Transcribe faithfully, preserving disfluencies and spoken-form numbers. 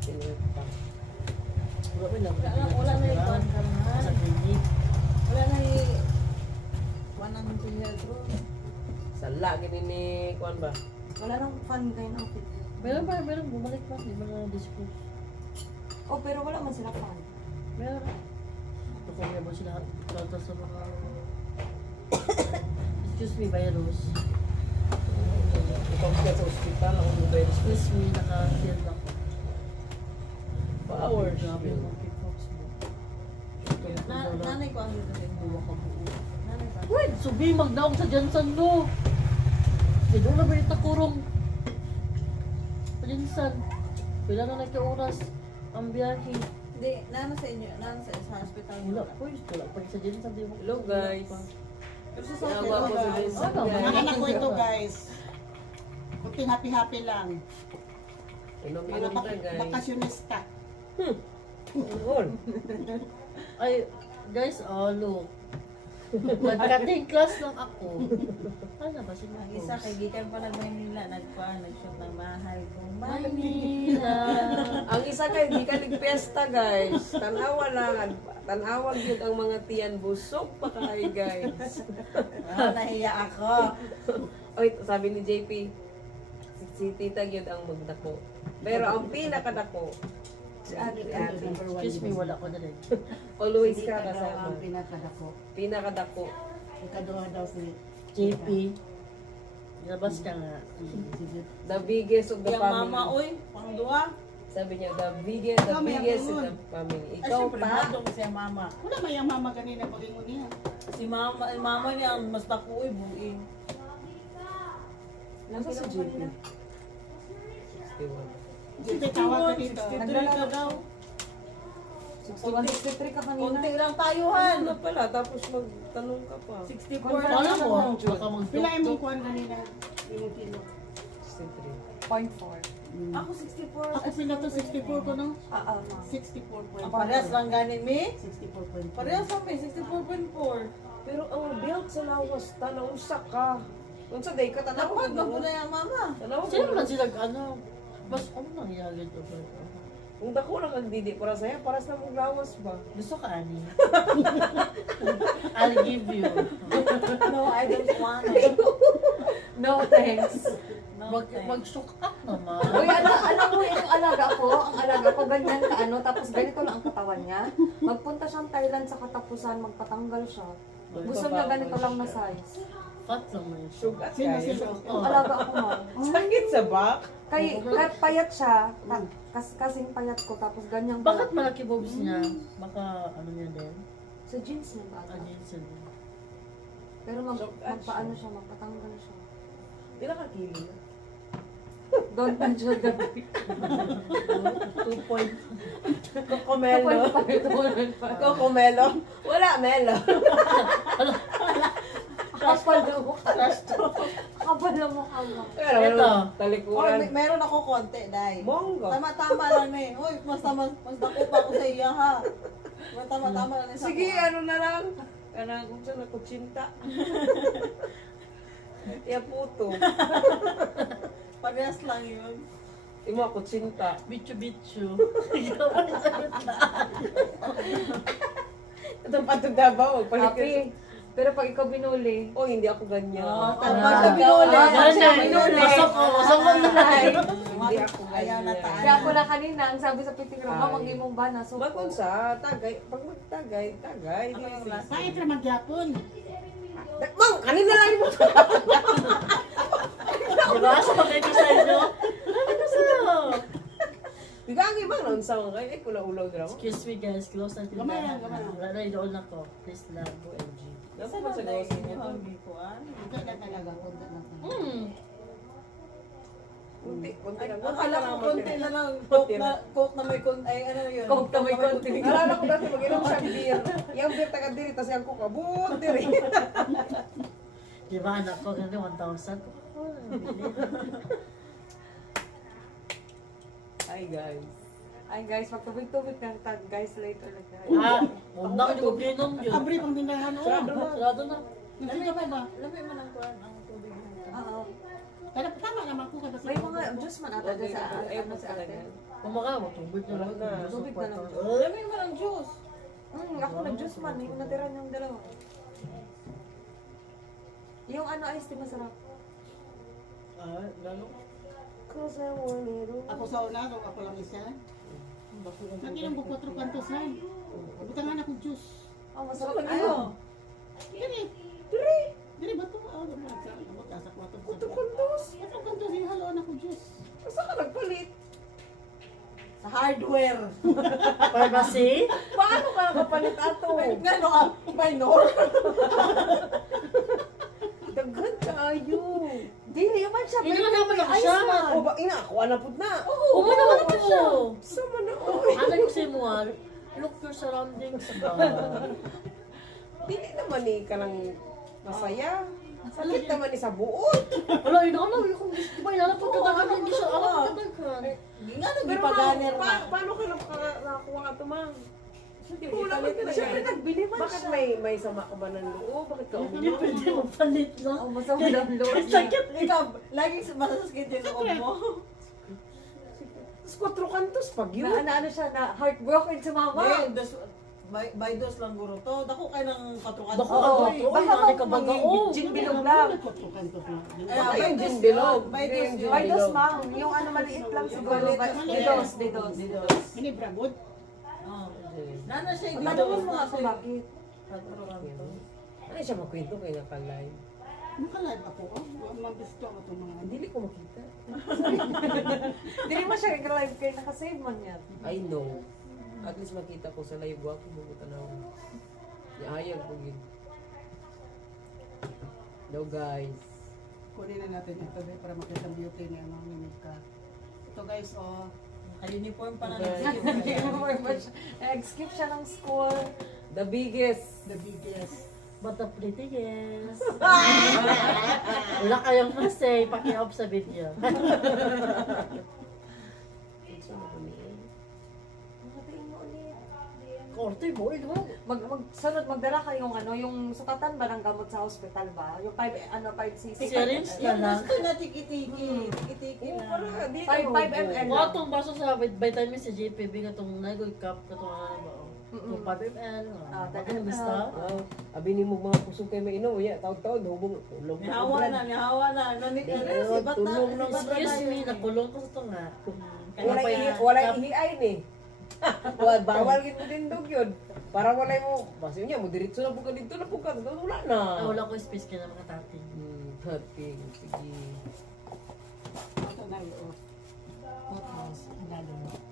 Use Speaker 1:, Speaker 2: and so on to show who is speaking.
Speaker 1: Pilit pa.
Speaker 2: Wala mo lang.
Speaker 3: Wala na, wala na yung kuwan ka naman.
Speaker 2: Sa clinic.
Speaker 3: Wala na yung kuwan ng Pilhedro.
Speaker 1: Sala, gini ni Kwan ba?
Speaker 4: Wala nang fun kayo ng video.
Speaker 2: Meron ba? Meron. Bumalik pa. Di ba na disclose?
Speaker 4: Oh, pero wala man sila fun.
Speaker 2: Meron. Nakuha mo sila lahat sa mga... Excuse me, virus.
Speaker 1: Ikaw ka sa ospital, ako mo ba
Speaker 2: Excuse me, naka-field ako.
Speaker 1: Powers.
Speaker 2: Grabe yung monkeypox mo.
Speaker 3: Na- Nanay ko ang dito din.
Speaker 2: Buwa ka buo.
Speaker 3: Nanay ko.
Speaker 2: Wait, subi magdaong sa Jansan no. Di doon na ba yung takurong? Sa Jansan. Pila na lang yung oras ang biyahe.
Speaker 3: Hindi, nano sa inyo, nano sa, sa hospital
Speaker 2: Wala
Speaker 3: nyo.
Speaker 2: po, wala pa sa Jansan. Di mo
Speaker 1: Hello, guys.
Speaker 3: Pero sa
Speaker 1: Yawa
Speaker 3: hospital,
Speaker 1: ko sa
Speaker 3: guys.
Speaker 1: Jansan,
Speaker 2: Ano,
Speaker 1: guys.
Speaker 5: Mga anak ko ito guys. Kunting happy-happy lang.
Speaker 1: Inom-inom
Speaker 5: Mga
Speaker 1: na,
Speaker 5: bak-
Speaker 1: guys.
Speaker 5: bakasyonista.
Speaker 1: Yun.
Speaker 2: Ay, guys, oh, look. Nagkating class lang ako. Ano ba si
Speaker 3: Ang isa kay Gikan pa nag-Maynila, nagpa, nag-shoot ng mahay kong
Speaker 2: Manila.
Speaker 1: Ang isa kay di ka nagpiesta, guys. Tanawa lang. Tanawa yun ang mga tiyan. Busog pa kayo, guys.
Speaker 3: Ah, nahiya ako.
Speaker 1: Oy, sabi ni J P, si, si Tita yun ang magdako. Pero ang pinakadako, si Ate Ate.
Speaker 2: Excuse me, wala ko na rin.
Speaker 1: Always
Speaker 5: Hindi
Speaker 1: ka
Speaker 5: ka daw
Speaker 1: kasama.
Speaker 5: ang pinakadako.
Speaker 1: Pinakadako.
Speaker 5: Ikaduha daw si
Speaker 2: J P. Labas ka nga.
Speaker 5: Sige.
Speaker 1: The biggest of the
Speaker 3: Yung mama,
Speaker 1: family.
Speaker 3: uy, pang duwa.
Speaker 1: Sabi niya, the biggest, the
Speaker 5: Ikaw, may
Speaker 1: biggest of
Speaker 5: yun.
Speaker 1: the family.
Speaker 3: Ay,
Speaker 1: Ikaw
Speaker 3: syempre,
Speaker 1: pa.
Speaker 3: madong siya mama.
Speaker 5: Wala ba yung mama kanina pag-ingon niya?
Speaker 3: Si mama, eh, mama niya, ang mas dako, uy, buing.
Speaker 1: Nasa si J P? sixty-one.
Speaker 5: Sige, tawag ka dito.
Speaker 3: sixty-three ka daw.
Speaker 4: one sixty-three ka kanina.
Speaker 3: Konti lang tayuhan.
Speaker 1: Ano pala, tapos magtanong ka pa.
Speaker 3: sixty-four
Speaker 2: Wala
Speaker 3: lang
Speaker 2: mo,
Speaker 3: ako.
Speaker 2: baka
Speaker 5: Pila
Speaker 2: mag-doktor.
Speaker 5: imong kuhan kanina? Yung kilo.
Speaker 1: sixty-three.
Speaker 4: point four.
Speaker 3: Ako sixty-four.
Speaker 5: Ako pila to sixty-four ko no?
Speaker 4: Ah, ah, ma.
Speaker 5: sixty-four point
Speaker 3: Ang
Speaker 5: four.
Speaker 3: parehas lang ganin mi.
Speaker 5: sixty-four point four.
Speaker 3: Parehas lang mi, sixty-four point four.
Speaker 1: Pero ang build sa lawas, tanaw sa ka. Unsa day ka tanaw
Speaker 3: Dapat
Speaker 1: ko
Speaker 3: ba po na yung mama?
Speaker 1: Tanaw ko.
Speaker 2: Sino man sila, ano, bas, ano nangyari ito ba?
Speaker 1: Kung dako lang ang didi para sa'yo, paras na mong lawas ba?
Speaker 2: Gusto ka, Ani? I'll give you.
Speaker 3: No, I don't want it.
Speaker 4: No, thanks.
Speaker 3: No,
Speaker 2: Mag,
Speaker 3: thanks.
Speaker 2: mag-shock up naman.
Speaker 4: Uy, ala, alam mo yung alaga ko, ang alaga ko ganyan ka ano, tapos ganito lang ang katawan niya. Magpunta siyang Thailand sa katapusan, magpatanggal siya. Gusto niya ganito lang na size.
Speaker 2: Fat lang mo yun.
Speaker 1: Sugat
Speaker 5: Sino
Speaker 1: kayo.
Speaker 5: sino?
Speaker 4: Ang alaga ko ma.
Speaker 1: Sakit sa back.
Speaker 4: Kay, kay payat siya, ta- kas, kasing payat ko, tapos ganyan
Speaker 2: Bakit malaki boobs niya? Baka ano niya din?
Speaker 4: Sa jeans niya ba?
Speaker 2: Ano yun sila?
Speaker 4: Pero mag, magpaano siya, magpatanggal siya.
Speaker 1: Di na ka kilo.
Speaker 4: Don't touch your gabi.
Speaker 2: Two point.
Speaker 1: Kokomelo. Kokomelo. Wala, melo.
Speaker 4: Kapal na mukha. Kapal na mukha mo.
Speaker 1: Pero
Speaker 2: Ito.
Speaker 3: Oh,
Speaker 1: talikuran.
Speaker 3: may, meron ako konti, dai.
Speaker 1: Monggo.
Speaker 3: Tama-tama lang eh. Uy, mas tama, mas dako pa ako sa iya ha. Mas tama-tama lang eh sa
Speaker 1: Sige,
Speaker 3: kuha.
Speaker 1: ano na lang. Kanang kung saan ako tsinta. Iya puto.
Speaker 3: Parehas lang yun.
Speaker 1: Imo ako tsinta.
Speaker 2: Bichu-bichu.
Speaker 1: Ito pa ito dabaw. Magpalit ka.
Speaker 4: Happy. Pero pag ikaw binuli,
Speaker 1: Oh, hindi ako ganyan.
Speaker 3: Oh,
Speaker 2: Ah,
Speaker 3: tama siya binuli.
Speaker 4: ah,
Speaker 3: Tama siya
Speaker 2: ganyan.
Speaker 3: binuli.
Speaker 2: Masok ko, masok ko na.
Speaker 1: Hindi ako
Speaker 3: Ayaw na
Speaker 1: ganyan.
Speaker 3: taan.
Speaker 4: kaya ako na kanina, ang sabi sa piting room,
Speaker 1: Ay.
Speaker 4: mag-imong ba na? So,
Speaker 1: Bakun sa tagay, pag magtagay, tagay.
Speaker 3: Ano yung last?
Speaker 5: Kahit ra magyapon.
Speaker 1: Mang, kanina lang mo.
Speaker 2: Diba? Sa pagkaiti sa inyo? Ano ka sa'yo?
Speaker 1: Di ka ang ibang noon sa mga ay kula-ulaw dira mo.
Speaker 2: Excuse me guys, close natin.
Speaker 5: Gamay lang, gamay lang.
Speaker 2: Wala na doon ako. Please lang, O M G.
Speaker 1: Dapat
Speaker 3: Saan
Speaker 1: pa
Speaker 3: ang
Speaker 1: sa
Speaker 3: dai
Speaker 1: gawas
Speaker 3: inyo
Speaker 1: mo.
Speaker 3: ang bikuan?
Speaker 5: Ito na talaga. Kunta na talaga.
Speaker 2: Hmm.
Speaker 1: Kunti, kunti
Speaker 3: Ay,
Speaker 1: lang.
Speaker 3: akala ko konti na lang.
Speaker 1: Konti
Speaker 3: Coke na,
Speaker 1: lang.
Speaker 3: coke na may konti. Ay, ano yun?
Speaker 4: Coke na may konti.
Speaker 1: Nalala ko dati mag-inom siya beer. Yung beer taga diri, tas yung coke, abot diri.
Speaker 2: Diba anak ko, ganito one thousand. Oh, bili.
Speaker 1: Hi guys.
Speaker 4: ay guys, magtubig-tubig ng tag, guys, later na guys.
Speaker 2: Ah, huwag na ko pinom yun.
Speaker 5: Abri pang tindahan. Oh.
Speaker 2: Sarado na. Sarado na.
Speaker 5: Nagsiga pa ba?
Speaker 3: Lamay man ang kuan ang tubig mo.
Speaker 4: Oo.
Speaker 5: Tama naman ko kada
Speaker 4: May mga juice man ata dyan sa,
Speaker 1: Ay,
Speaker 4: ano sa
Speaker 1: talaga.
Speaker 4: atin.
Speaker 2: Kumaka mo, tubig na lang.
Speaker 1: Wala na.
Speaker 4: Tubig na lang.
Speaker 3: Dami mo ng juice.
Speaker 4: Hmm, ako nag-juice man. Hindi ko natira yung dalawa. Yung ano, ice tea masarap.
Speaker 2: Ah, lalo.
Speaker 1: Cause I wanted to.
Speaker 5: Ako sa una, kung ako lang isa. Lagi lang bukwat ro kantosan. Butangan ako juice.
Speaker 4: Oh, masarap.
Speaker 3: Ano?
Speaker 5: Diri. Diri. Diri ba to? Ah, wala sa magkasak mo to.
Speaker 1: Kuto kuntos.
Speaker 5: Ako kantos yung haloan ako juice.
Speaker 1: Asa ka nagpalit?
Speaker 3: Sa hardware.
Speaker 2: Pharmacy?
Speaker 1: Paano ka nakapalit ato?
Speaker 3: Ngano ah, minor.
Speaker 1: Daghan ka ayo.
Speaker 4: Dili, man siya.
Speaker 2: Hindi
Speaker 4: Pero
Speaker 2: naman naman
Speaker 4: may
Speaker 2: ako
Speaker 4: ice
Speaker 2: siya.
Speaker 4: man.
Speaker 1: O ba ina ako ana pud na.
Speaker 2: Oo, umano naman ako siya.
Speaker 1: Sama na oy.
Speaker 2: Ano yung si mo, ah, look your surroundings ba?
Speaker 1: Dili naman ni ka lang masaya. Sakit naman ni sa buot.
Speaker 2: Wala, yun ako na, yung di ba, inalapot ka dagan, hindi siya, alam ko dagan.
Speaker 3: Ngano
Speaker 1: Pero
Speaker 3: gipaganer
Speaker 1: paano,
Speaker 3: na.
Speaker 1: pa, paano ka naka- nakakuha ka ito, ma'am?
Speaker 3: Sige,
Speaker 1: Wala ka
Speaker 3: ipalit
Speaker 1: na
Speaker 3: na
Speaker 1: siya.
Speaker 3: siya.
Speaker 4: Nagbili man
Speaker 1: Bakit
Speaker 4: siya.
Speaker 1: may may sama ka ba ng loob? Bakit ka
Speaker 2: Hindi
Speaker 1: umiyak?
Speaker 2: pwede magpalit lang.
Speaker 4: Oh, masama lang lord.
Speaker 2: Sakit.
Speaker 3: Ikaw, laging masasakit yung loob mo.
Speaker 1: Tapos kwatro kantos pag yun.
Speaker 4: Na, na ano siya, na heartbroken si mama.
Speaker 3: Ngayon, dos, by, by dos lang guro to. Dako kayo ng patukan.
Speaker 2: Dako,
Speaker 3: Oo,
Speaker 2: dako.
Speaker 3: eh.
Speaker 2: Uy,
Speaker 4: Baka
Speaker 2: nanay ka
Speaker 4: mag-
Speaker 2: baga,
Speaker 4: mag-
Speaker 2: oh.
Speaker 4: gin bilog lang.
Speaker 5: Kwatro kantos na.
Speaker 3: Ay,
Speaker 1: Baka
Speaker 3: by
Speaker 1: yung
Speaker 3: dos
Speaker 1: gin
Speaker 3: yun.
Speaker 1: bilog.
Speaker 3: By dos
Speaker 1: Yung
Speaker 3: yun.
Speaker 4: By dos,
Speaker 1: bilog.
Speaker 4: ma'am. Yung ano, maliit lang siguro.
Speaker 3: Maliit
Speaker 4: By-
Speaker 3: lang.
Speaker 4: Didos, didos.
Speaker 3: Didos.
Speaker 5: Ini bragod.
Speaker 3: Oh. Nana siya yung
Speaker 4: Tanong mo nga kung bakit.
Speaker 1: Ano siya makwento kay nakalive?
Speaker 5: Naka-live ako. Oh, mabisto ako itong mga.
Speaker 1: Hindi ko makita.
Speaker 4: Hindi mo siya nag-live kayo, nakasave man yan.
Speaker 1: I know. At least makita ko sa live ako mo tanaw. Yaayag ko yun. Daw guys.
Speaker 5: Kunin na natin ito eh, para makita ang beauty ni ano ni Mika. Ito guys, oh.
Speaker 3: Ka-uniform pa na
Speaker 1: Okay.
Speaker 3: nag-skip.
Speaker 4: Nag-skip siya ng school.
Speaker 1: The biggest.
Speaker 5: The biggest.
Speaker 2: But the prettiest. Wala kayong kasi, paki-off sa video.
Speaker 4: Matiin mo ulit.
Speaker 2: Korte mo, ito.
Speaker 4: Mag, mag, sunod, magdala kayong ano, yung sukatan ba ng gamot sa hospital ba? Yung five, ano, five cc.
Speaker 2: Syringe ka
Speaker 3: Yung
Speaker 2: lang.
Speaker 3: gusto na tiki-tiki. Tiki-tiki
Speaker 1: Oo,
Speaker 3: na.
Speaker 1: para di
Speaker 4: Five-
Speaker 1: ka
Speaker 4: five
Speaker 1: mabuo.
Speaker 4: milliliters.
Speaker 2: Mga itong baso sa vit- vitamin sa J P B, katong nagoy cup, katong ano ba? oh.
Speaker 4: Mm-mm.
Speaker 2: Itong five milliliters.
Speaker 4: Ah,
Speaker 2: Bakit
Speaker 4: dagan
Speaker 2: na gusto?
Speaker 4: na.
Speaker 1: Wow. Abi ni mo mga pusong kay mainom, ya taw-taw hubong tulog.
Speaker 3: Nihawa na, nihawa na. Nani,
Speaker 1: Di,
Speaker 3: ano,
Speaker 1: oh,
Speaker 3: sibat na.
Speaker 1: tulong na.
Speaker 3: sibat na
Speaker 2: Excuse
Speaker 3: tayo.
Speaker 2: me, nakulong ko sa ito nga.
Speaker 1: Wala
Speaker 2: pa
Speaker 1: ihi,
Speaker 2: yan.
Speaker 1: wala
Speaker 2: Cup.
Speaker 1: ihiay ni. Wala bawal gid mo din dog yun. Para wala mo basi niya mo diretso na buka dito na buka wala na.
Speaker 2: Ah, wala ko space kaya mga tating.
Speaker 1: Hmm, happy. Sige.
Speaker 5: Ito na yun, oh. Photos. Lalo.